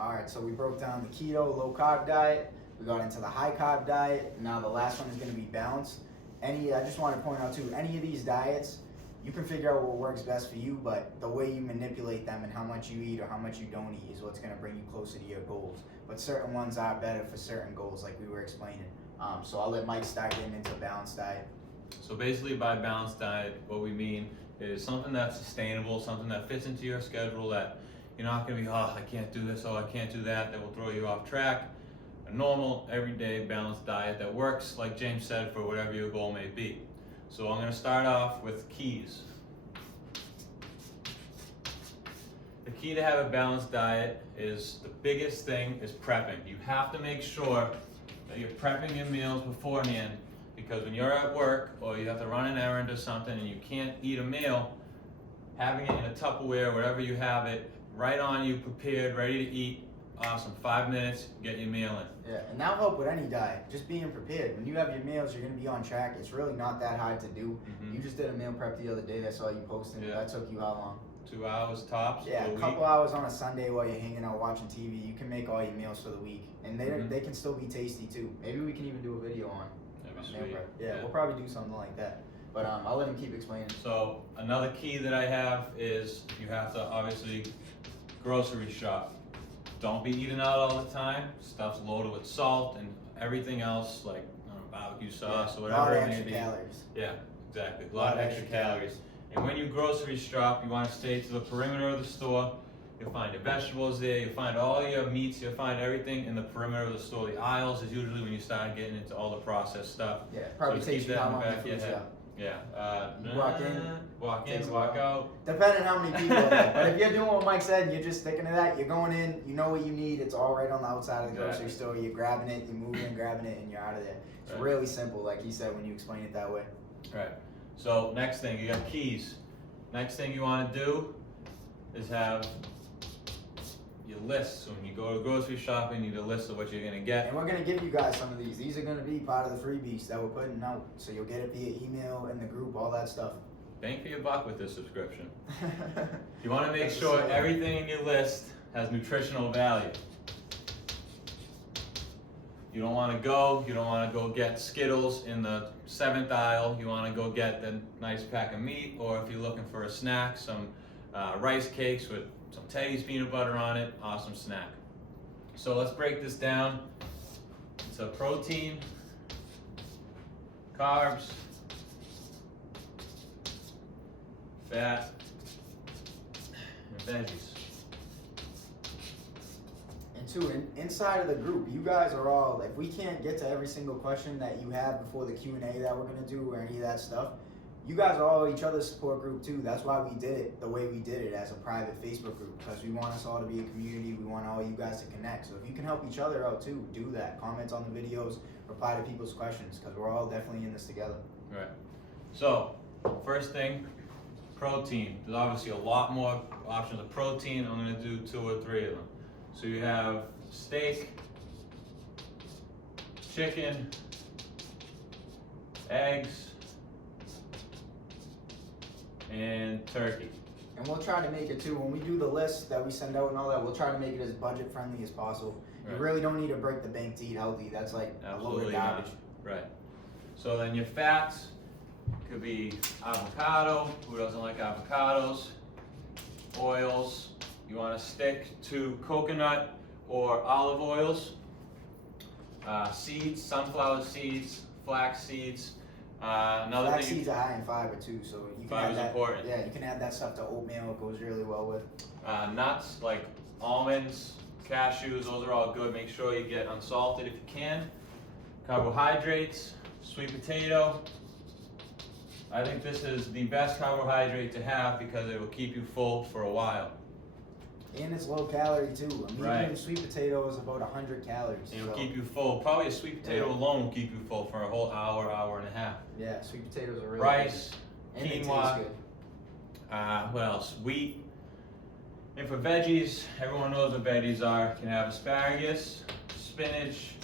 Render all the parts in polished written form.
All right, so we broke down the keto, low carb diet. We got into the high carb diet. Now the last one is going to be balanced. I just want to point out too, any of these diets, you can figure out what works best for you, but the way you manipulate them and how much you eat or how much you don't eat is what's going to bring you closer to your goals. But certain ones are better for certain goals, like we were explaining. So I'll let Mike start getting into balanced diet. So basically by balanced diet, what we mean is something that's sustainable, something that fits into your schedule, that you're not going to be, oh, I can't do this, oh, I can't do that will throw you off track. A normal, everyday, balanced diet that works, like James said, for whatever your goal may be. So I'm going to start off with keys. The key to have a balanced diet is, the biggest thing is prepping. You have to make sure that you're prepping your meals beforehand, because when you're at work or you have to run an errand or something and you can't eat a meal, having it in a Tupperware, wherever you have it, right on you, prepared, ready to eat, awesome. 5 minutes, get your meal in. Yeah, and that'll help with any diet, just being prepared. When you have your meals, you're going to be on track. It's really not that hard to do. Mm-hmm. You just did a meal prep the other day. I saw you posting. Yeah. That took you how long? 2 hours tops. Yeah, for a the couple week. hours on a Sunday while you're hanging out watching TV. You can make all your meals for the week, and they can still be tasty too. Maybe we can even do a video on That'd be meal sweet. prep. Yeah, we'll probably do something like that. But I'll let him keep explaining. So another key that I have is you have to obviously grocery shop. Don't be eating out all the time. Stuff's loaded with salt and everything else, like barbecue sauce or whatever it may be. Calories. Yeah, exactly. A lot of extra calories. And when you grocery shop, you want to stay to the perimeter of the store. You'll find your vegetables there. You'll find all your meats. You'll find everything in the perimeter of the store. The aisles is usually when you start getting into all the processed stuff. Yeah, probably so takes you how long to food yeah. shop. Yeah. Walk in, walk out. Depending how many people are there. But if you're doing what Mike said and you're just sticking to that, you're going in, you know what you need, it's all right on the outside of the grocery store, you're grabbing it, you're moving, grabbing it, and you're out of there. It's really simple, like he said, when you explain it that way. Right. So next thing, you got keys. Next thing you want to do is have your list. So when you go to grocery shopping, you need a list of what you're going to get. And we're going to give you guys some of these. These are going to be part of the freebies that we're putting out. So you'll get it via email, in the group, all that stuff. Bang for your buck with this subscription. You want to make sure everything in your list has nutritional value. You don't want to go get Skittles in the 7th aisle. You want to go get the nice pack of meat, or if you're looking for a snack, some rice cakes with some Teddy's peanut butter on it, awesome snack. So let's break this down. It's a protein, carbs, fat, and veggies. And two, inside of the group, you guys are all, if we can't get to every single question that you have before the Q&A that we're going to do or any of that stuff, you guys are all each other's support group too. That's why we did it the way we did it as a private Facebook group, because we want us all to be a community. We want all you guys to connect. So if you can help each other out too, do that. Comment on the videos, reply to people's questions, because we're all definitely in this together. Right. So, first thing, protein. There's obviously a lot more options of protein. I'm going to do 2 or 3 of them. So you have steak, chicken, eggs, and turkey. And we'll try to make it too, when we do the list that we send out and all that, we'll try to make it as budget friendly as possible. Right. You really don't need to break the bank to eat healthy. That's like a load of garbage. Right. So then your fats could be avocado. Who doesn't like avocados? Oils. You want to stick to coconut or olive oils. Seeds, sunflower seeds, flax seeds. Flax seeds are high in fiber too, so you can add that. Important. Yeah, you can add that stuff to oatmeal. It goes really well with. Nuts like almonds, cashews, those are all good. Make sure you get unsalted if you can. Carbohydrates, sweet potato. I think this is the best carbohydrate to have because it will keep you full for a while. And it's low calorie too. A medium Right. sweet potato is about 100 calories. It'll keep you full. Probably a sweet potato alone will keep you full for a whole hour, hour and a half. Yeah, sweet potatoes are really Rice, good. And they quinoa. taste good. What else? Wheat. And for veggies, everyone knows what veggies are. You can have asparagus, spinach,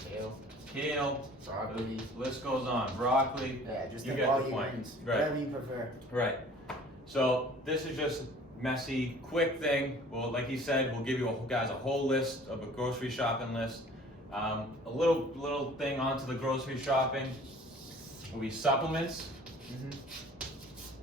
kale, broccoli. The list goes on. Broccoli. Yeah, just you take get all the your point. greens. Right. Whatever you prefer. Right. So this is just messy, quick thing. Well, like he said, we'll give you guys a whole list of a grocery shopping list. A little thing onto the grocery shopping will be supplements.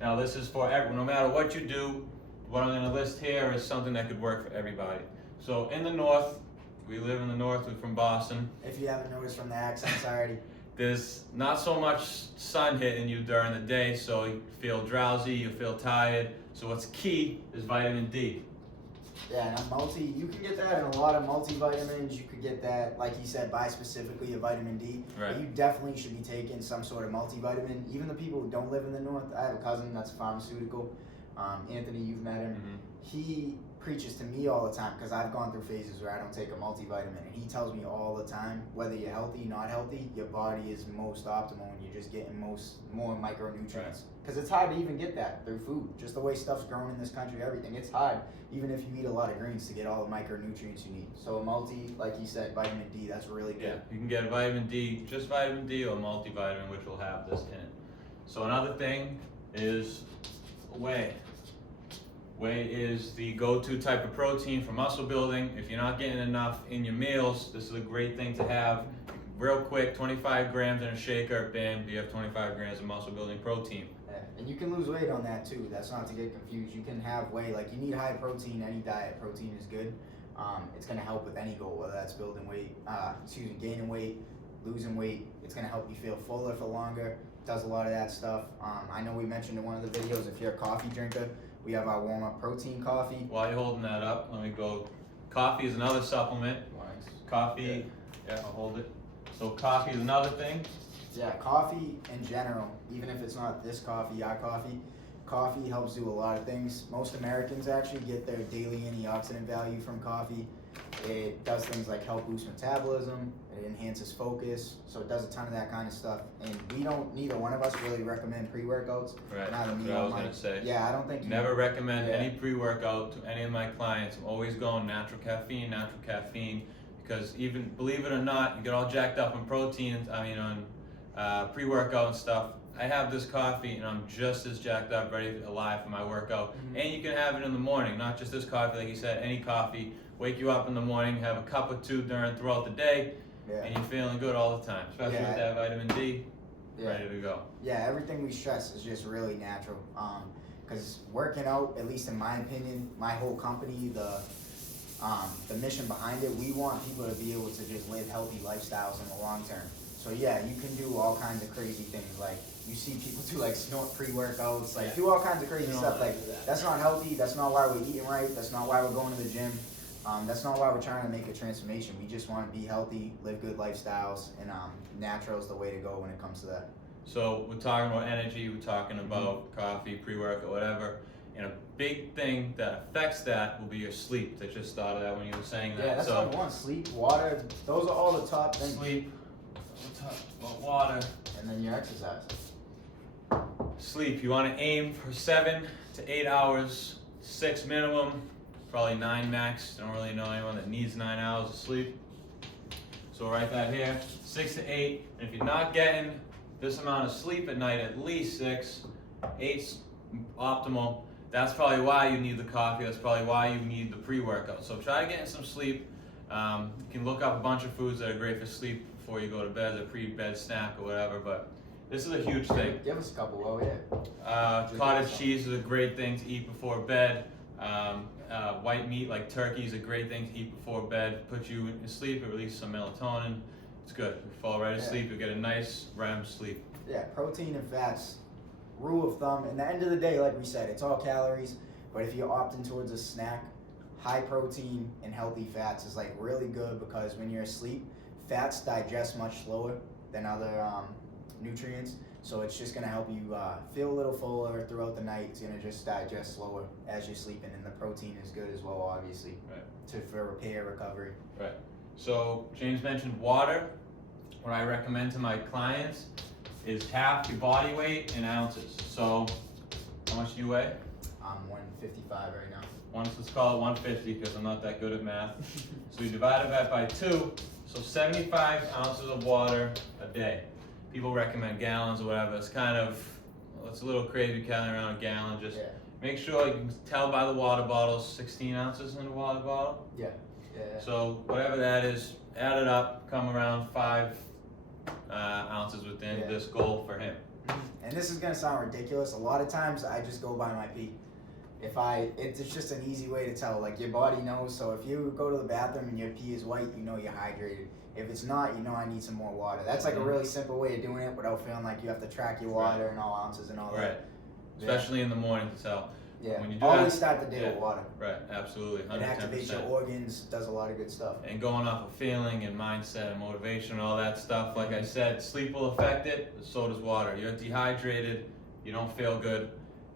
Now this is for everyone, no matter what you do. What I'm gonna list here is something that could work for everybody. So in the north, we live in the north, we're from Boston. If you haven't noticed from the accents already. There's not so much sun hitting you during the day, so you feel drowsy, you feel tired. So what's key is vitamin D. Yeah, and you can get that in a lot of multivitamins. You could get that, like you said, by specifically a vitamin D. Right. But you definitely should be taking some sort of multivitamin. Even the people who don't live in the north, I have a cousin that's a pharmaceutical. Anthony, you've met him. He preaches to me all the time because I've gone through phases where I don't take a multivitamin, and he tells me all the time, whether you're healthy, not healthy, your body is most optimal and you're just getting more micronutrients. Because it's hard to even get that through food. Just the way stuff's grown in this country, everything. It's hard, even if you eat a lot of greens, to get all the micronutrients you need. So a like you said, vitamin D, that's really good. Yeah, you can get vitamin D, just vitamin D, or multivitamin, which will have this in it. So another thing is whey. Whey is the go-to type of protein for muscle building. If you're not getting enough in your meals, this is a great thing to have. Real quick, 25 grams in a shaker, bam, you have 25 grams of muscle building protein. Yeah, and you can lose weight on that too. That's not to get confused. You can have whey, like you need high protein, any diet, protein is good. It's gonna help with any goal, whether that's building weight, gaining weight, losing weight. It's gonna help you feel fuller for longer. Does a lot of that stuff. I know we mentioned in one of the videos, if you're a coffee drinker, we have our warm-up protein coffee. While you're holding that up, let me go. Coffee is another supplement. Nice. Coffee, yeah, I'll hold it. So coffee is another thing. Yeah, coffee in general, even if it's not this coffee, our coffee helps do a lot of things. Most Americans actually get their daily antioxidant value from coffee. It does things like help boost metabolism, it enhances focus, so it does a ton of that kind of stuff. And neither one of us really recommend pre-workouts. Right, Neither that's me what I or was Mike. gonna say. Yeah, I don't think Never recommend any pre-workout to any of my clients. I'm always going natural caffeine, because even, believe it or not, you get all jacked up on proteins, on pre-workout and stuff. I have this coffee and I'm just as jacked up, ready, alive for my workout. And you can have it in the morning, not just this coffee, like you said, any coffee. Wake you up in the morning, have a cup or two throughout the day, and you're feeling good all the time, especially with that vitamin D, ready to go. Yeah, everything we stress is just really natural. Because working out, at least in my opinion, my whole company, the mission behind it, we want people to be able to just live healthy lifestyles in the long term. So yeah, you can do all kinds of crazy things. Like you see people do like snort pre-workouts, like do all kinds of crazy stuff. Like that's not healthy. That's not why we're eating right. That's not why we're going to the gym. That's not why we're trying to make a transformation. We just want to be healthy, live good lifestyles, and natural is the way to go when it comes to that. So we're talking about energy, we're talking about coffee, pre-workout, whatever. And a big thing that affects that will be your sleep. I just thought of that when you were saying that. Yeah, that's number one. Sleep, water, those are all the top things. Sleep, we'll talk about water. And then your exercise. Sleep, you want to aim for 7 to 8 hours, 6 minimum, probably 9 max. Don't really know anyone that needs 9 hours of sleep. So write that here, 6 to 8. And if you're not getting this amount of sleep at night, at least 6, 8's optimal. That's probably why you need the coffee. That's probably why you need the pre-workout. So try to get in some sleep. You can look up a bunch of foods that are great for sleep before you go to bed, a pre-bed snack or whatever. But this is a huge thing. Give us a couple. Oh yeah. Cottage cheese is a great thing to eat before bed. White meat like turkey is a great thing to eat before bed. Put you in sleep. It releases some melatonin. It's good. You fall right asleep. You get a nice REM sleep. Yeah, protein and fats. Rule of thumb. In the end of the day, like we said, it's all calories. But if you're opting towards a snack, high protein and healthy fats is like really good, because when you're asleep, fats digest much slower than other nutrients. So it's just gonna help you feel a little fuller throughout the night. It's gonna just digest slower as you're sleeping, and the protein is good as well, obviously, for repair, recovery. Right. So James mentioned water. What I recommend to my clients is half your body weight in ounces. So how much do you weigh? I'm 155 right now. Let's call it 150 because I'm not that good at math. So we divide that by 2, so 75 ounces of water a day. People recommend gallons or whatever. It's a little crazy carrying around a gallon. Just make sure you can tell by the water bottles, 16 ounces in the water bottle. Yeah. So whatever that is, add it up, come around 5 ounces within this goal for him. And this is gonna sound ridiculous. A lot of times I just go by my pee. It's just an easy way to tell. Like your body knows. So if you go to the bathroom and your pee is white, you know you're hydrated. If it's not, you know I need some more water. That's like a really simple way of doing it without feeling like you have to track your water and all ounces and all that. Right. Especially in the morning to tell. Yeah. When you do Always that, start the day with water. Right. Absolutely. 110%. It activates your organs. Does a lot of good stuff. And going off of feeling and mindset and motivation and all that stuff, like I said, sleep will affect it, so does water. You're dehydrated, you don't feel good,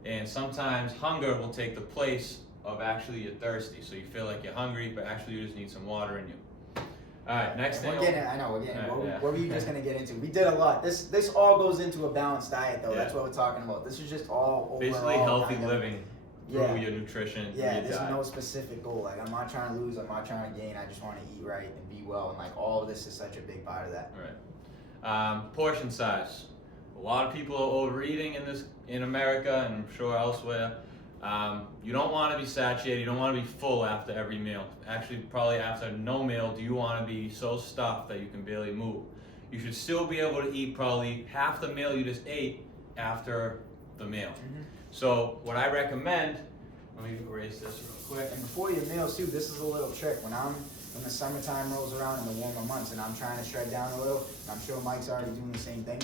and sometimes hunger will take the place of actually you're thirsty. So you feel like you're hungry, but actually you just need some water in you. All right, next thing. We're getting. What were you just gonna get into? We did a lot. This all goes into a balanced diet, though. That's what we're talking about. This is just all overall. Basically healthy living. Through your nutrition. Yeah, there's no specific goal. Like I'm not trying to lose, I'm not trying to gain. I just want to eat right and be well, and like all of this is such a big part of that. Right. Portion size. A lot of people are overeating in America, and I'm sure elsewhere. You don't want to be satiated. You don't want to be full after every meal. Actually, probably after no meal, do you want to be so stuffed that you can barely move? You should still be able to eat probably half the meal you just ate after the meal. So what I recommend, let me erase this real quick. And before your meals too, this is a little trick. When the summertime rolls around in the warmer months and I'm trying to shred down a little, and I'm sure Mike's already doing the same thing,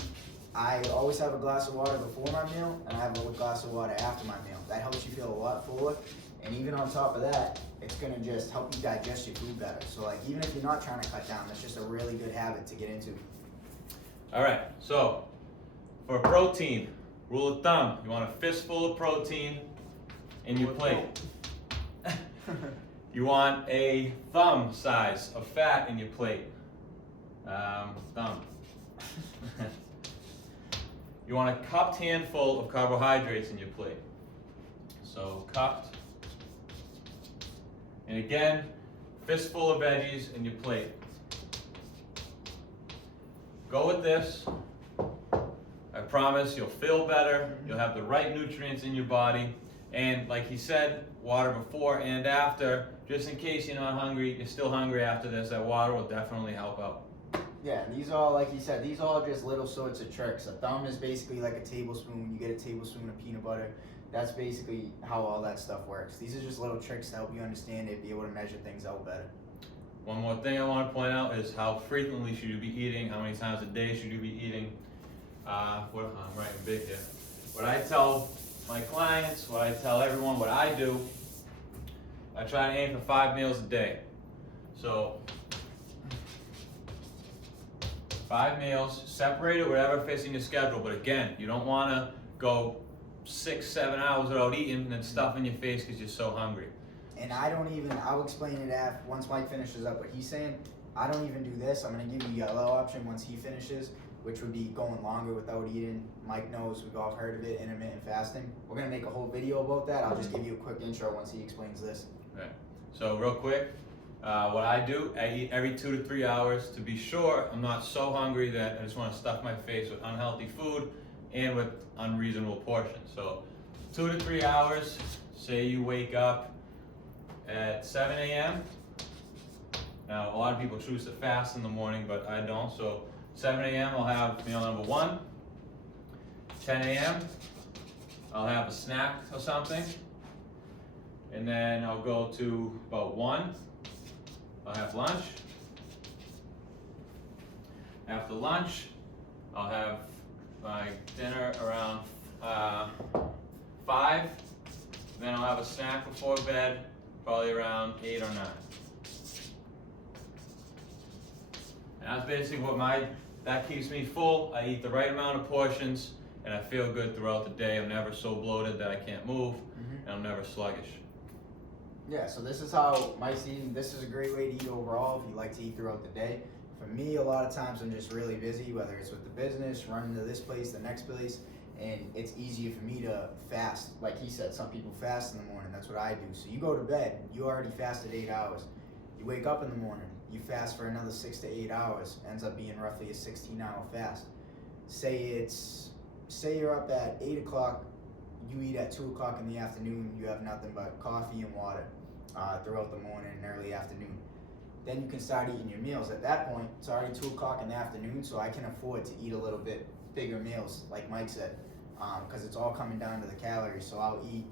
I always have a glass of water before my meal and I have a glass of water after my meal. That helps you feel a lot fuller, and even on top of that, it's gonna just help you digest your food better. So like even if you're not trying to cut down, that's just a really good habit to get into. All right, so for protein, rule of thumb, you want a fistful of protein in your plate. You want a thumb size of fat in your plate. Thumb. You want a cupped handful of carbohydrates in your plate. So cupped. And again, fistful of veggies in your plate. Go with this. I promise you'll feel better, you'll have the right nutrients in your body, and like he said, water before and after, just in case you're not hungry, you're still hungry after this, that water will definitely help out. Yeah, and these all, like he said, these all just little sorts of tricks. A thumb is basically like a tablespoon. You get a tablespoon of peanut butter. That's basically how all that stuff works. These are just little tricks to help you understand it, be able to measure things out better. One more thing I want to point out is how frequently should you be eating, how many times a day should you be eating. I'm writing big here. What I tell my clients, what I tell everyone, what I do, I try to aim for 5 meals a day. So 5 meals, separate it whatever fits in your schedule, but again, you don't want to go 6-7 hours without eating and then stuff in your face because you're so hungry. And I'll explain it once Mike finishes up what he's saying. I don't even do this. I'm going to give you a yellow option once he finishes, which would be going longer without eating. Mike knows, we've all heard of it, intermittent fasting. We're going to make a whole video about that. I'll just give you a quick intro once he explains this. Right. So real quick, what I do, I eat every 2 to 3 hours to be sure I'm not so hungry that I just want to stuff my face with unhealthy food and with unreasonable portions. So 2 to 3 hours, say you wake up at 7 a.m. Now a lot of people choose to fast in the morning, but I don't. So 7 a.m. I'll have meal number 1. 10 a.m. I'll have a snack or something. And then I'll go to about 1. I'll have lunch. After lunch, I'll have my dinner around 5. Then I'll have a snack before bed, probably around 8 or 9. And that's basically that keeps me full. I eat the right amount of portions, and I feel good throughout the day. I'm never so bloated that I can't move, and I'm never sluggish. Yeah, so this is how Mike's eating. This is a great way to eat overall if you like to eat throughout the day. For me, a lot of times I'm just really busy, whether it's with the business, running to this place, the next place, and it's easier for me to fast. Like he said, some people fast in the morning. That's what I do. So you go to bed, you already fasted 8 hours. You wake up in the morning, you fast for another 6 to 8 hours. Ends up being roughly a 16-hour fast. Say you're up at 8 o'clock, you eat at 2 o'clock in the afternoon, you have nothing but coffee and water throughout the morning and early afternoon. Then you can start eating your meals. At that point, it's already 2 o'clock in the afternoon, so I can afford to eat a little bit bigger meals, like Mike said, because it's all coming down to the calories. So I'll eat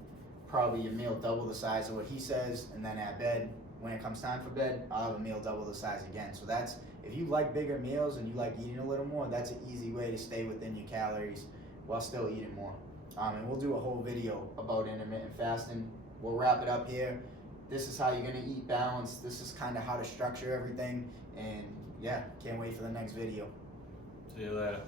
probably a meal double the size of what he says, and then at bed, when it comes time for bed, I'll have a meal double the size again. So that's, if you like bigger meals and you like eating a little more, that's an easy way to stay within your calories while still eating more. And we'll do a whole video about intermittent fasting. We'll wrap it up here. This is how you're gonna eat balanced. This is kind of how to structure everything. And yeah, can't wait for the next video. See you later.